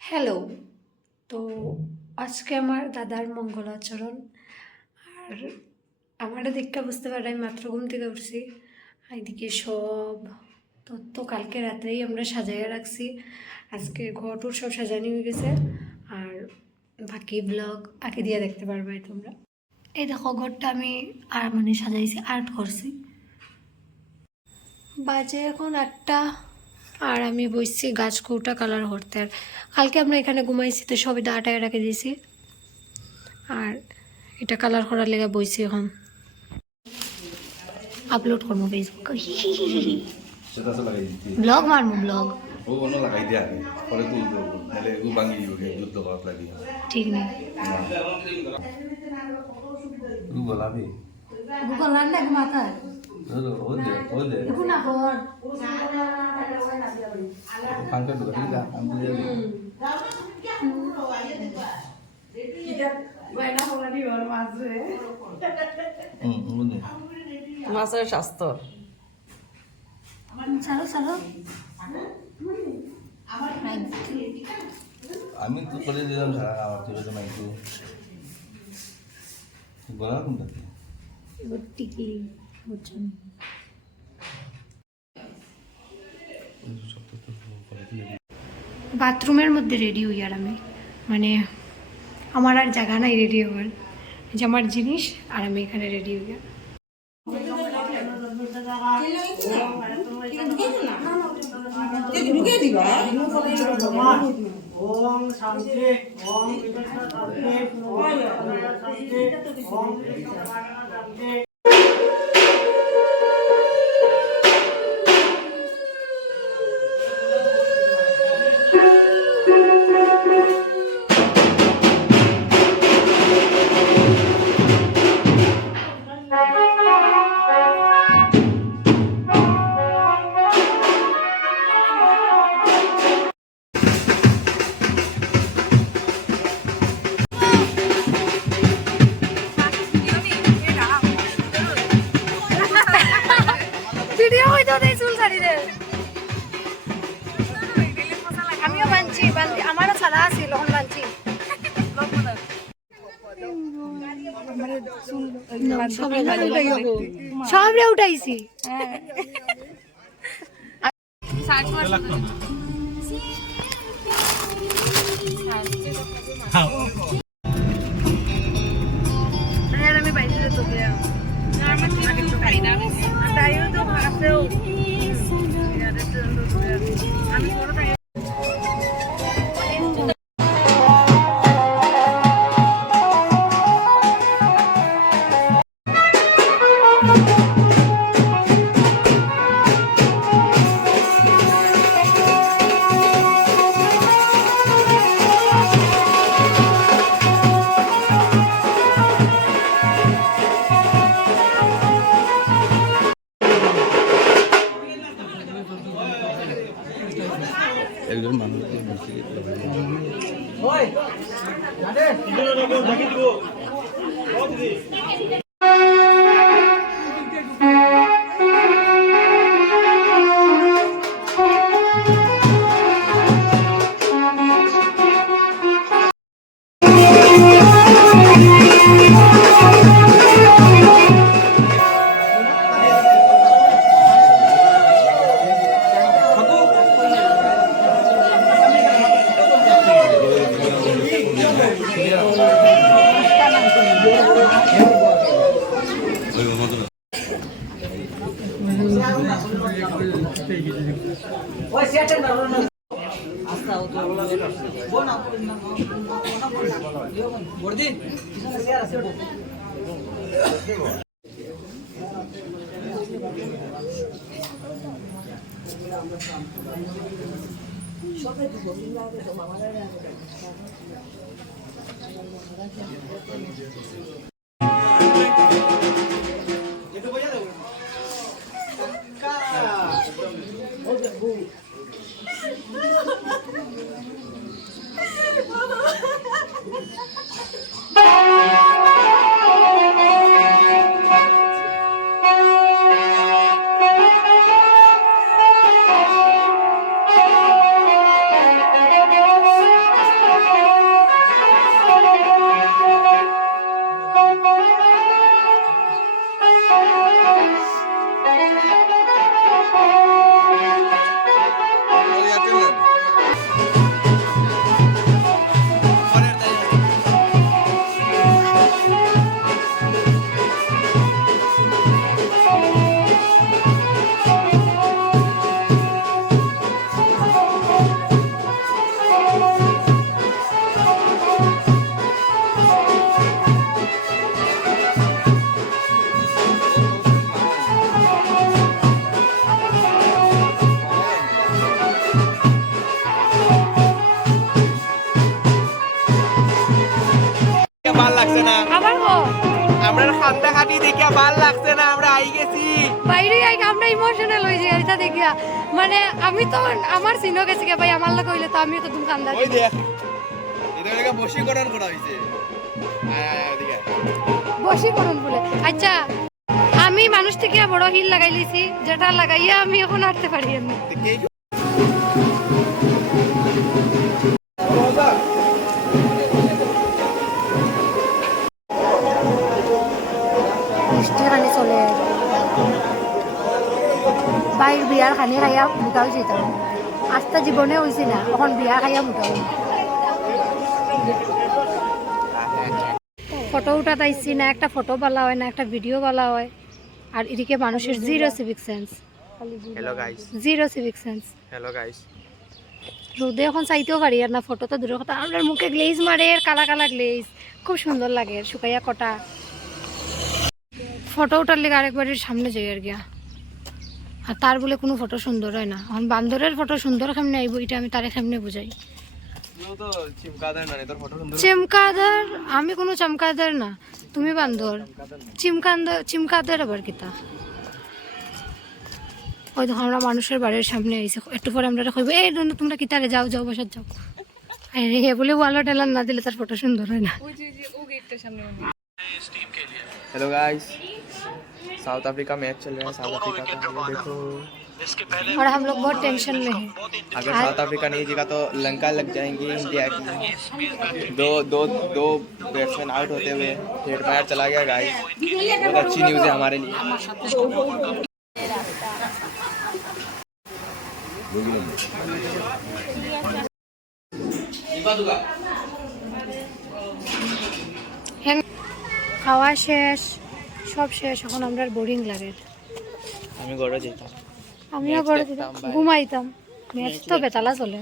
Hello. তো আজকে আমার দাদার মঙ্গলাচরণ। আর আমারও দেখতে বুঝতে পারে আমি মাত্র ঘুম থেকে উঠছি। এদিকে সব তত্ত্ব কালকে রাত্রেই আমরা সাজাইয়া রাখছি। আজকে ঘর টর সব সাজানো হয়ে গেছে। আর বাকি ব্লগ আগে দিয়ে দেখতে পারবে তোমরা। এই দেখো ঘরটা আমি আর সাজাইছি, আর্ট করছি। বাজে এখন 8টা। আর আমি বসছি গাছ কৌটা কালার করতে। আর কালকে আমরা এখানে ঘুমাইছি তো সবই আটায় রেখে দিয়েছি। আর এটা কালার করার লেগে বইছি এখন আপলোড করবো ফেসবুক ব্লগ মারবো ব্লগ ঠিক নেই মাথায় মাছের স্বাস্থ্য আমি তো করে দিলাম সারা আমার ছিল তো নাই তো বলা কোনটা বাথরুমের মধ্যে রেডি হই। আর আমি আমার আর জায়গা নাই রেডি হওয়ার, যে আমার জিনিস আর আমি এখানে রেডি হই। ওম শান্তি ওম শান্তি ওম শান্তি। আমিও বানছি, আমারও ছাড়া আছিল এখন বানছি। সবরে উঠাইছি। আমি বাইরে তো আমি একজন মানুষকে বেশি ভাল লাগছে না আবার ও আমরা খান্দা খাটি দেখে ভাল লাগছে না আমরা আই গেছি বাইরে আইকে আমরা ইমোশনাল হয়ে যাই এটা দেখিয়া মানে আমি তো আমার সিনো গেছে কে ভাই আমার লোক হইলে তো আমিও তো তুমি কান্দা ওই দেখ এটা লেগে বশীকরণ করা হইছে আয় আয় ওদিকে বসি করুন বলে আচ্ছা আমি মানুষ থেকে বড় হিল লাগাই লিছি যেটা লাগাইয়া আমি এখন হাঁটতে পারি আমি মিষ্টি খানি চলে বাইর বিয়ার খানি খাইয়া মোটা হয়েছে তো আস্তা জীবনে হয়েছে না এখন বিয়া খাইয়া মোটা হয়েছে ফটো উঠাতে আইসি না একটা ফটো বলা হয় না একটা ভিডিও বলা হয় আর এদিকে মানুষের zero civic sense hello guys zero civic sense hello guys রোদে এখন চাইতেও পারি আর না ফটো তো দূরের কথা আপনার মুখে গ্লেজ মারে আর কালা কালা গ্লেজ খুব সুন্দর লাগে শুকাইয়া কটা ফটো উঠার লেগে আরেকবারের সামনে যাই আর গিয়া আর তার বলে কোনো ফটো সুন্দর হয় না এখন বান্দরের ফটো সুন্দর কেমনে আইব এটা আমি তারে কেমনে বুঝাই তো চিমকাদার মানে তোর ফটো সুন্দর চিমকাদার আমি কোনো চমকাদার না তুমি বান্দর চিমকাদার আবার কিতা ওই দেখো আমরা মানুষের বাড়ির সামনে আইসে একটু পরে আমরা কইব এই তোমরা কিতারে যাও যাও বসার যাও আরে হে বলে ওয়ালা টেলার না দিলে তার ফটো সুন্দর হয় না hello guys south Africa match चल रहा है साउथ अफ्रीका का ये देखो और हम लोग बहुत टेंशन में हैं अगर साउथ अफ्रीका नहीं जीता तो लंका लग जाएंगी इंडिया की दो बैट्समैन आउट होते हुए हेड फायर चला गया गाइस बहुत अच्छी न्यूज़ है हमारे लिए খাওয়া শেষ সব শেষ এখন আমরা বোরিং লাগে আমি গড়ে যেতাম আমিও বড় ঘুমাইতাম ম্যাচ তো বেতালা চলে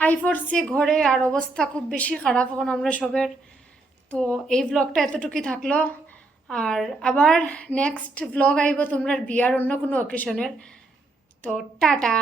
আইফোর্সি ঘরে আর অবস্থা খুব বেশি খারাপ এখন আমরা সবের তো এই ব্লগটা এতটুকুই থাকলো আর আবার নেক্সট ব্লগ আইব তোমরা বিয়ার অন্য কোনো অকেশনের তো টাটা